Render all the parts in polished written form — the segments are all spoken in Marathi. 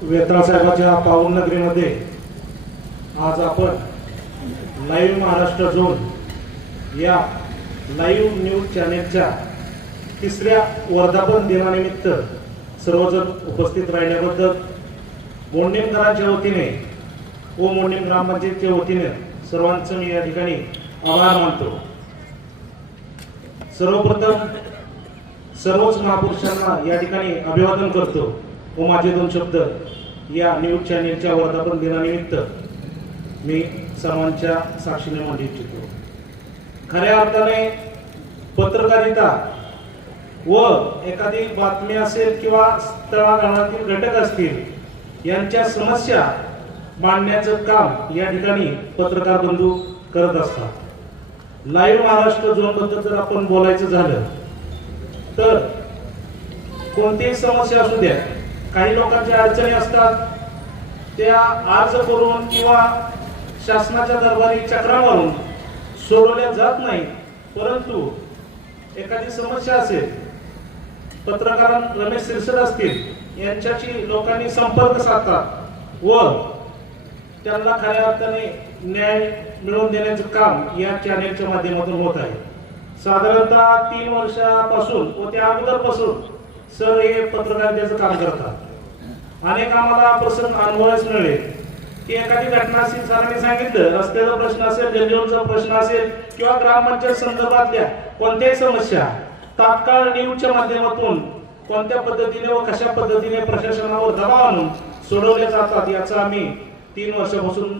वेताळ साहेबांच्या पावननगरीमध्ये आज आपण लाईव्ह महाराष्ट्र झोन या लाईव्ह न्यूज चॅनेलच्या तिसऱ्या वर्धापन दिनानिमित्त सर्वजण उपस्थित राहिल्याबद्दल मोडणीमकरांच्या वतीने व मोडणीम ग्रामपंचायतच्या वतीने सर्वांचं मी या ठिकाणी आभार मानतो। सर्वप्रथम सर्वच महापुरुषांना या ठिकाणी अभिवादन करतो व माझे दोन शब्द या न्यूज चॅनेलच्या वर्धापन दिनानिमित्त मी सर्वांच्या साक्षीने मांडू इच्छितो। खऱ्या अर्थाने पत्रकारिता व एखादी बातमी असेल किंवा तळागाळातील घटक असतील यांच्या समस्या मांडण्याचं काम या ठिकाणी पत्रकार बंधू करत असतात। लाईव्ह महाराष्ट्र झोन बद्दल जर आपण बोलायचं झालं तर कोणतीही समस्या असू द्या, काही लोकांच्या अडचणी असतात त्या अर्ज करून किंवा शासनाच्या दरबारी चक्रा मारून सोडवल्या जात नाही, परंतु एखादी समस्या असेल पत्रकार रमेश सिरसट असतील यांच्याशी लोकांनी संपर्क साधतात व त्यांना खऱ्या अर्थाने न्याय मिळवून देण्याचं काम या चॅनेलच्या माध्यमातून होत आहे। साधारणतः 3 वर्षापासून व त्या अगोदरपासून सर हे पत्रकारितेचं काम करतात। अनेक आम्हाला प्रसंग अनुभवास मिळाले की एखादी घटना असेल, सरांनी सांगितलं रस्त्याचा प्रश्न असेल, जलजीवनचा प्रश्न असेल किंवा ग्रामपंचायत संदर्भातल्या कोणत्याही समस्या तात्काळ न्यूजच्या माध्यमातून कोणत्या पद्धतीने व कशा पद्धतीने प्रशासनावर दबाव आणून सोडवल्या जातात याचा आम्ही 3 वर्षापासून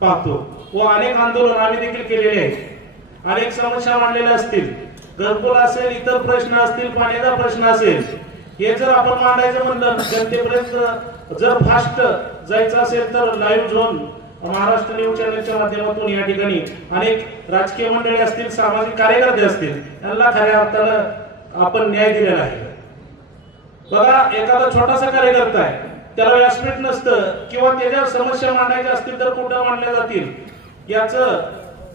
पाहतो व अनेक आंदोलन आम्ही देखील केलेले आहेत। अनेक समस्या मांडलेल्या असतील, घरकुल असेल, इतर प्रश्न असतील, पाण्याचा प्रश्न असेल, हे जर आपण मांडायचं म्हणलं जनतेपर्यंत जर फास्ट जायचं असेल तर लाईव्ह झोन महाराष्ट्र न्यूज चॅनलच्या माध्यमातून या ठिकाणी अनेक राजकीय मंडळी असतील, सामाजिक कार्यकर्ते असतील, यांना खऱ्या अर्थानं आपण न्याय दिलेला आहे। बघा, एखादा छोटासा कार्यकर्ता आहे, त्याला व्यासपीठ नसतं किंवा त्याच्या समस्या मांडायच्या असतील तर कुठं मांडल्या जातील याचं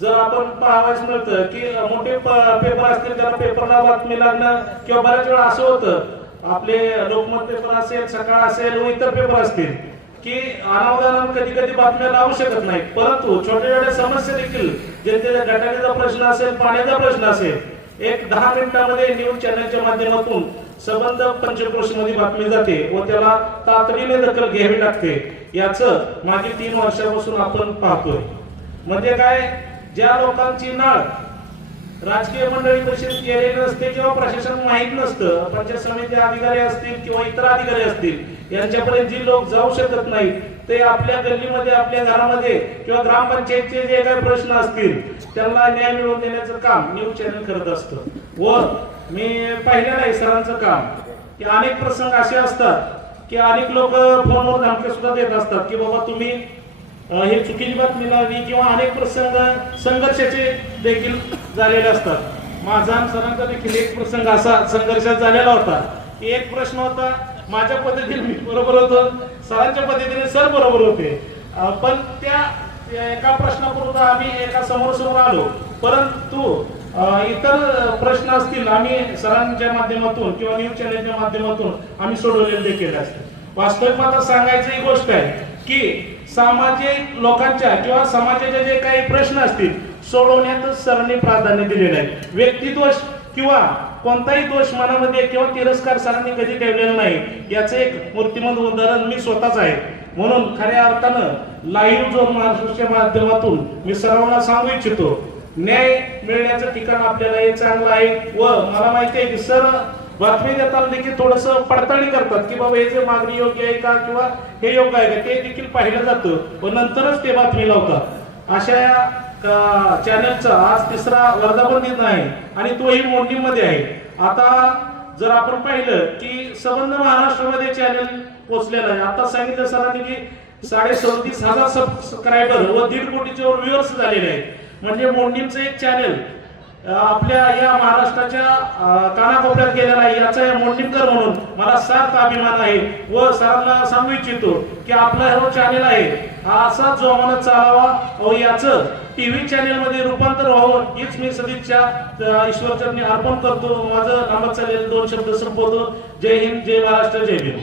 जर आपण पाहावयास मिळतं की मोठे पेपर असतील त्याला पेपरला बातमी लागणं किंवा बऱ्याच वेळा असं होतं आपले लोकमत पेपर असेल, सकाळ असेल व इतर पेपर असतील की अनावधानानं कधी कधी बातम्या लावू शकत नाहीत, परंतु छोट्या छोट्या समस्या देखील जनतेच्या गटारीचा प्रश्न असेल, पाण्याचा प्रश्न असेल, एक 10 मिनिटांमध्ये न्यूज चॅनलच्या माध्यमातून संबंध पंचक्रोशीमध्ये बातमी जाते व त्याला तातडीने दखल घ्यावी लागते। याचं मागील 3 वर्षापासून आपण पाहतोय। म्हणजे काय, ज्या लोकांची नाळ राजकीय मंडळी परिषद केलेली नसते किंवा प्रशासन माहीत नसतं, पंचायत समिती अधिकारी असतील किंवा इतर अधिकारी असतील यांच्यापर्यंत जी लोक जाऊ शकत नाहीत ते आपल्या गल्लीमध्ये, आपल्या घरामध्ये किंवा ग्रामपंचायतचे जे काही प्रश्न असतील त्यांना न्याय मिळवून देण्याचं काम न्यूज चॅनल करत असतं। व मी पाहिलेलं आहे सरांचं काम की अनेक प्रसंग असे असतात की अनेक लोक फोनवर धमकी सुद्धा देत असतात की बाबा तुम्ही हे चुकीची बातमी लावली किंवा अनेक प्रसंग संघर्षाचे देखील झालेले असतात। माझा सरांचा देखील एक प्रसंग असा संघर्षात झालेला होता की एक प्रश्न होता, माझ्या पद्धतीने मी बरोबर होतो, सरांच्या पद्धतीने सर बरोबर होते, पण त्या एका प्रश्नापुरता आम्ही एका समोर आलो, परंतु इतर प्रश्न असतील आम्ही सरांच्या माध्यमातून किंवा न्यूज चॅनलच्या माध्यमातून आम्ही सोडवलेले देखील असते। वास्तविक मला सांगायची ही गोष्ट आहे की सामाजिक लोकांच्या किंवा समाजाचे जे काही प्रश्न असतील सोडवण्यातच सरांनी प्राधान्य दिलेलं आहे। व्यक्तिदोष किंवा कोणताही दोष मनामध्ये किंवा तिरस्कार सरांनी कधी ठेवलेला नाही, याचं एक मूर्तिमंत उदाहरण मी स्वतःच आहे। म्हणून खऱ्या अर्थानं लाईव्ह झोन महाराष्ट्राच्या माध्यमातून मी सर्वांना सांगू इच्छितो, न्याय मिळण्याचं ठिकाण आपल्याला हे चांगलं आहे व मला माहिती आहे की सर बातमी देताना देखील थोडस पडताळणी करतात की बाबा हे जे मागणी योग्य आहे का किंवा हे योग्य आहे का ते देखील पाहिलं जातं व नंतरच ते बातमी लावतात। अशा या चॅनलचा आज तिसरा वर्धापन दिन आहे आणि तोही मोडणीमध्ये आहे। आता जर आपण पाहिलं की संबंध महाराष्ट्रामध्ये चॅनल पोहोचलेला आहे। आता सांगितलं सरांनी की 37,500 सबस्क्रायबर व 1.5 कोटीचे व्ह्यूअर्स झालेले आहेत। म्हणजे मोडणीचं एक चॅनल आपल्या या महाराष्ट्राच्या कानाकोपऱ्यात गेलेला आहे, याचा मोडणीकर म्हणून मला सार्थ अभिमान आहे व सरांना सांगू इच्छितो की आपला हे चॅनल आहे हा असा जोमानं चालावा व याचं टीव्ही चॅनल मध्ये रूपांतर व्हावं हीच मी सदिच्छा ईश्वरचरणी अर्पण करतो। माझं नामात चालेल 2 शब्द संपवतो। जय हिंद, जय महाराष्ट्र, जय भीम।